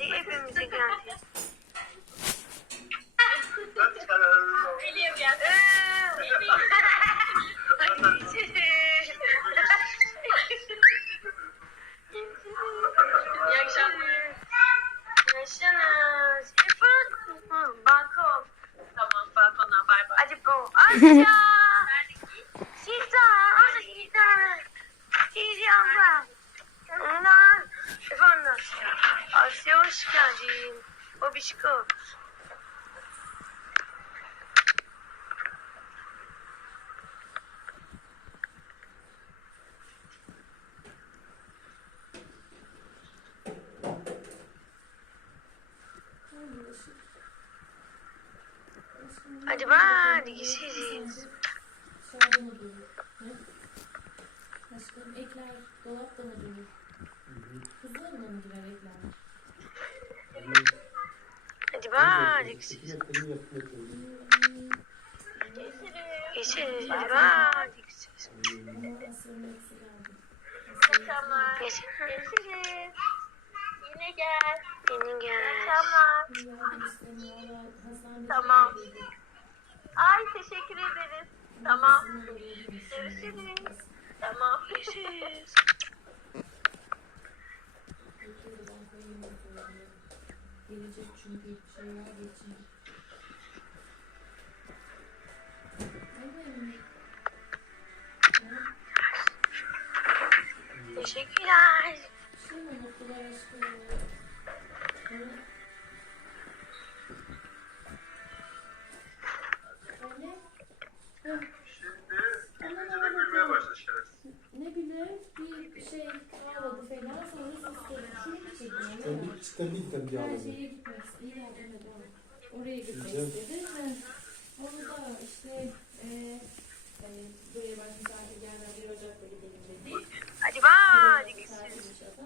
garanti, hepimize garanti. Eliye gel. İyi akşamlar. Yaşanız. Balkon. Tamam balkondan bay bay. Hadi bu. Aşağı. Geldin. Babişko. Hadi bak, görüşürüz. Dışarıda mı durur? He? Aşkım ekler dolapta mı durur? Buzdolabına mı girer ekler? Hadi bak, görüşürüz. Görüşürüz. Hadi bak, görüşürüz. Ama asırın öksü geldi. Akşamlar. Görüşürüz. Görüşürüz. Yine gel. Yeni gel. Tamam. Tamam. Ay teşekkür ederiz. Tamam. Görüşürüz. Tamam. Görüşürüz. Gelecek çünkü şeyler geçecek. Teşekkürler. bir şey mi unuttular aşkım? Anne? Hı. Ne var? Tabii, tabii tabii Her şeye gitmek istedi. Oraya gitmek Güzel. istedi. Ha. Onu da işte e, e, buraya baş misafir gelmeden bir Ocak'ta gidelim dedi. Hadi Bir bak, Ocak'ta görüşürüz. tatilmiş adam.